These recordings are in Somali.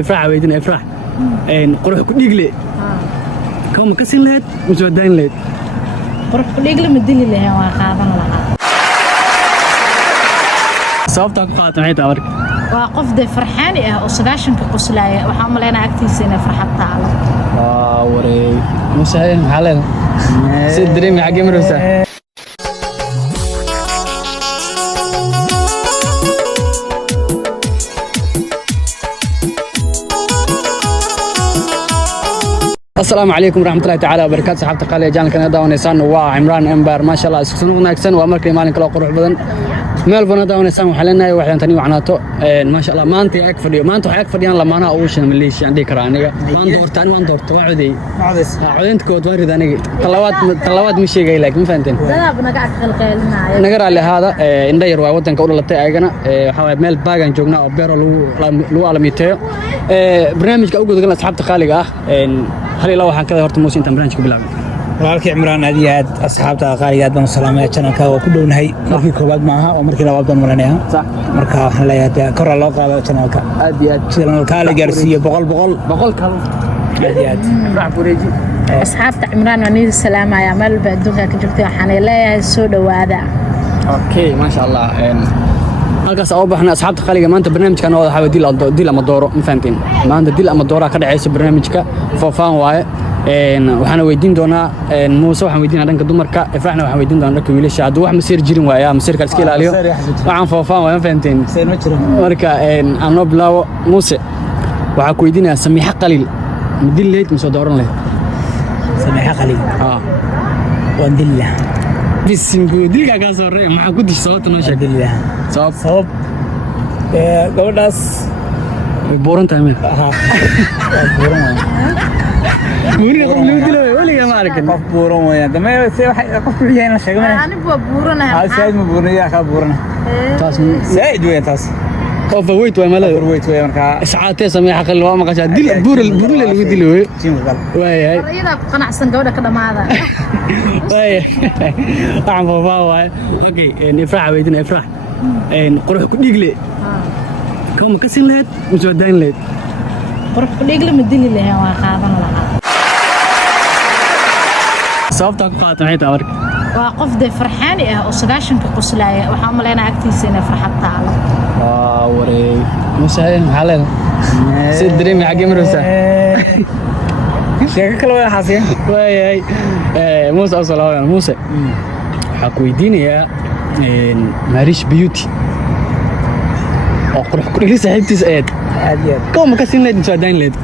افرح ويدنا افرح قروح كديغلي كم كسين لهد مش وداين لهد قروح كديغلي مدلي لها waa qaadan lahaa sababta ku qaatan waxay tahay waa qof de farxaan ah oo sagaashanka qoslaaya waxa ma leena agtiisa inay farxad taalo waree musaayeen xaleen si dareemi xagee maraysa السلام عليكم ورحمة الله تعالى وبركاته صحابتي قال جان كان داونيسان waa Imraan Embar ما شاء الله isku wanaagsan waa markay maalin kala qurux badan meel bana daawanaysan waxa leenahay waxaan tani wacnaato ma sha Allah maanta ay fadhiyo maanta waxay fadhiyaan lamaana oo shan milish aan dhigi karaa aniga waan doorto wacoday codeynta kood waa rid aniga talawaad ma sheegay laakiin ma fahanteen dadaab naga aqalqeelinayo naga raali ahaada indha yar waa wadanka u dhalatay ayagana waxa way meel baagan joognaa oo beero lagu alamiiteeyo barnaamijka ugu gudgalna asxaabta qaaliga ah هل الله وحنا كذا هرت موسى أنت برانشك بالله. والله عمران هذه أصحابها قاريات بن سلامة كانوا كلهم هاي مركي كوباد معها ومركي لوابد مرناها. صح. مركها حلا كرر الله قال كانوا أديات. كانوا كالي جرسية بقول كلام. أديات. راح بوريجي. أصحاب عمران ونيد السلامة يا مال بدوها كجبتي حنا لا يسود وهذا. أوكي ما شاء الله. halkaas oo baxna asxaabta qaliga maanta barnaamijkan oo waxa dil ama dooro ma fahanteen maanta dil ama dooro ka dhacaysa barnaamijka foofaan waaye waxaan weydiin doonaa Muuse waxaan weydiinaa dhanka dumarka Ifraxna waxaan weydiin doonaa dhanka wiilasha haduu wax masiir jirin waaye masiirka iska ilaaliyo waxaan foofaan waaye ma fahanteen seen ma jiro marka aan noo bilaawo Muuse waxa ku weydiinaa Samiixa Qaliil dil leed ma soo dooran leed Samiixa Qaliil waan dilla bisingu dilka ka soo reey maxaa ku dishay sababta noo sheeg dilla sabab gabadhaas way buuran tahay meel weliga ma arkin qof buuran weeyaan damay qof leeyahay sheegay anigu waa buuranahay hal ma buuranayaa ka buurana taas said weeyaan taas qof weyt way malada weyt weeyaan marka iscaatay Samiixa Qaliil waa maqashaa dil buur lagu dilo way iyada ku qanacsan gabadha ka dhamaada way waxaan faahfaahay okay Ifrax weydina Ifrax qurux ku dhiigle كم كسين لهد مش وداين لهد قروح كديغلي مدلي لها waa qaadan lahaa sababta ku qaatan waxay tahay waa qof de farxaan ah oo sagaashanka qoslaaya waxa ma leena agtiisa inay farxad taalo waree musaayeen xaleen si dareemi xagee maraysa sheeko kale waa xasiin way Muuse asalaam Muuse waxa ku weydiinayaa Marish Beauty قروح كل صاحبتي سعيد عاديات كم كسين ليد مش وداين ليد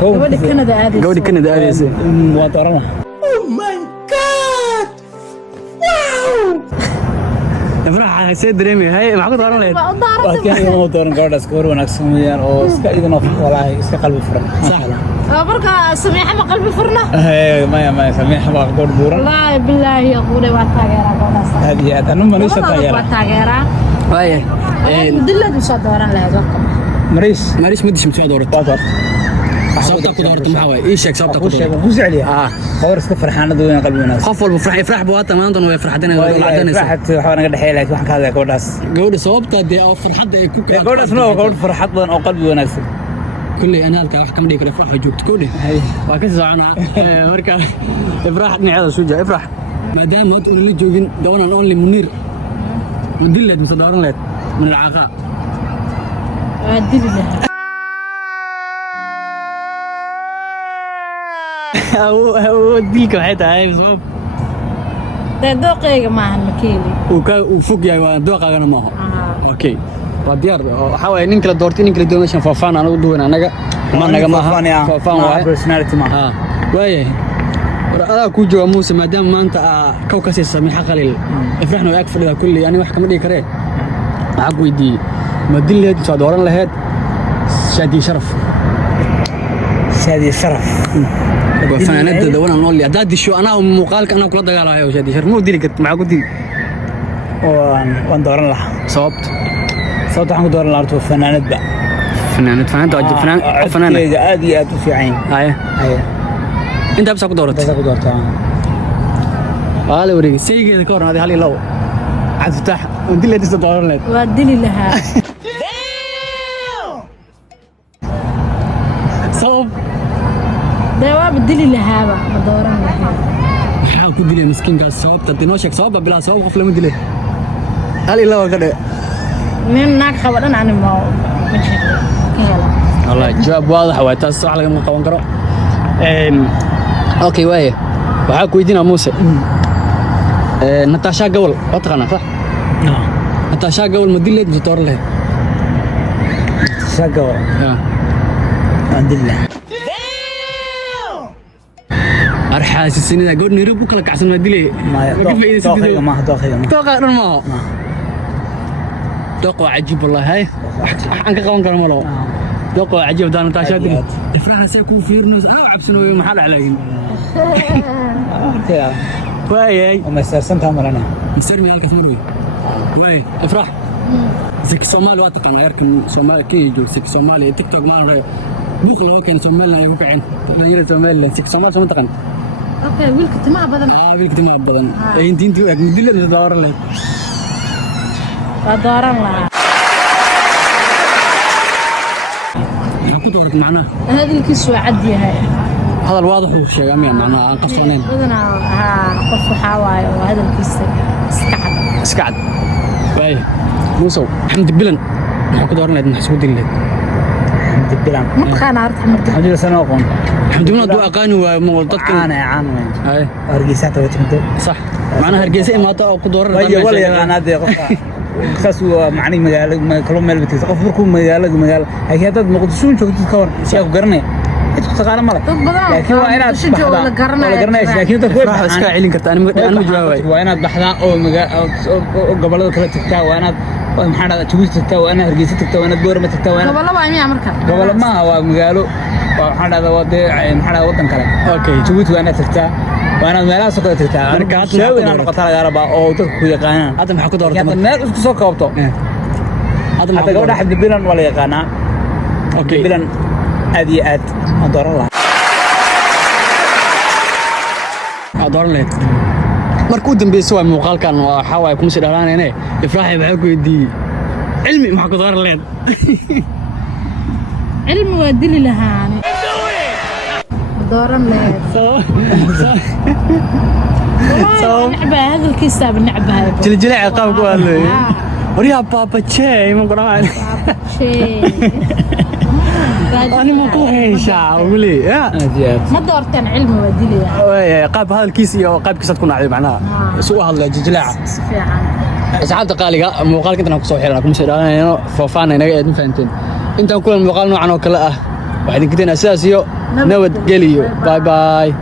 gabadha Canada aadayso gabadha Canada aadayso waa darana oh my god wow Ifrax سيد دريمي هاي معك دارن ليد waa kii oo dooran gabadhaas ka wanaagsan weeyaan oo iska idin oo walaahi iska qalbi furan صح marka Samiixa ma qalbi furna ما Samiixa waa gabadh buuran wallahi billahi aqulay waa taageeraa gabadhaas عاديات anu ma nisha taageeraa وايه مدلد وصار دوران لهذا وقت ماريش مدش مش دورت sababta ku doorto maxaa way ii sheeg sababta ku doorto ku jeceliya qowr iska farxaanada weyn qalbi wanaagsan qof walba farx buwaata maanta way farxadana way lacagdanaysa farxad waxa naga dhaxeeyay laakiin waxaan ka hadlay gabadhaas sababta oo farxadda ay ku gabadhaas noo gabadh farxad badan oo qalbi wanaagsan kulli ana halka wax kama dhigi karo farx joogto koodhe waa ka soconaa marka Ifrax dhinaceeda soo jaa Ifrax maadaama aad ula joogin dawanan only Munir مدلت مصدران لك من العقاء أدل لها أو ديك وحيتها هاي بسبب ده دوقيق معها المكيلي وفوق يا دوقة أنا معه أوكي وديار حاول إنك لدورتين إنك لدورتين فافان أنا ودوين أنا ما أنا معها فافان واحد personality معها ويه أنا كوجو موسى ما دام ما أنت كوكسي Samiixa Qaliil إفرحنا وياك فريدا كلي أنا واحد كمان يكره عقوي دي مدلة صادوران لهاد شادي شرف فأنا دوّنا نقول لي أداد شو أنا ومقالك أنا كل ضيعة يا شادي شرف مو دي كنت معك ودي وان دوران لها صوت عن دوران لها فنانة بقى فنانة عادي في عين هاي انت بس اكو دورت قال وري سيجي كورن هذه حالي لو عاد فتح ودي اللي تستدور لك ودي لها sabab dee waa bedeli lahaaba ma dooran lahaa maxaa ku dilay miskiinkaas sababta dinoo sheeg sababba bilaa sabab qof lama dilay hal ilaa waa ka dhe nin naag qaba dhan ani ma jeclo ka hela wallahi jawaab waadax waay taas wax lagama qaban karo okay waaye waxaa ku weydiinaa muuse natasha gobol waa taqaanaa sax natasha gobol ma dileed mise dooran lahayd شقوا الحمد لله أرحاس السنة قول نيربو كلا كعسل ما دلي ما دوقي ما دوقي ما دوقي عجيب والله هاي عنك قوان كلام الله دوقي عجيب دان نتاشا دلي إفراح سيكون في رنوز أو عبسنو محل عليهم واي وما استرسمت عمرنا مسترمي هالك ثمانوي واي إفراح زك سومالي واتقن غيركن سومالي كي يجوك زك سومالي تيك توك ما نرى بوق لو كان سومالي أنا بقعن غير سومالي زك سومالي سومالي تقن اوكي ويلك تما بدن ويلك تما بدن انت مدلة مش دور لك دوران لها كنت دورك معنا هذه الكيس وعدي هاي هذا الواضح هو شيء أمين معنا قصونين بدنا ها قف حواي وهذا الكيس اسكعد باي موسو حمد بلن كنت دورنا نحسب دلة حمد بلن ما تخانا عرفت حمد بلن سنة وقون حمد بلن دو أقاني ومغلطتك عانى هاي هرقيسات وتمدو صح معنا هرقيسة ما تأو كدورنا ولا أنا هذا خاصة معني مجال كلهم مال بتيجي أفركم مجال هي هذا مقدسون شو تذكر شيء قرني أنت تقال مرة لكن وأنا بحث ولا قرني لكن أنت كويس راح أسكع عليك أنا مجاوي وأنا بحث أو مجال أو قبل كلا تكتا وأنا محنا تجوز تكتا وأنا هرجيس تكتا وأنا دور ما تكتا وأنا قبل ما يمي عمرك قبل ما هو مجاله وحنا هذا وده محنا وطن كلا أوكي تجوز وأنا تكتا وأنا ملا سكر تكتا أنا كاتب أنا قطع العربة أو تكوي قانا هذا محكو دور يعني الناس سكر كوبتو هذا حتى قبل حد بلن ولا يقانا أوكي بلن هذه أد أدور الله أدور لك markuu dambeeyay waa muuqaalkan waa xawaay kuma sii dhalaanayne ifraaxay waxa ku yidii cilmi ma ku dar leed علم ودلي لهاني دوران لهاد نعبة هذا الكيسة بالنعبة هاي جلجلة عقاب قوالي وريها بابا تشي من قرآن أنا ما قوي شعب ولي ما دورتين علم ودلي قاب هذا الكيس قاب كيسة تكون عادي معناها سوء هذا الجلجلة أصحاب قالي مقال كنت أنا كسوي حيرنا كم سيرنا فوفانا نجد فهمتين أنت كل المقال نوعنا وكلا واحد كتير أساسيو نود قليو باي باي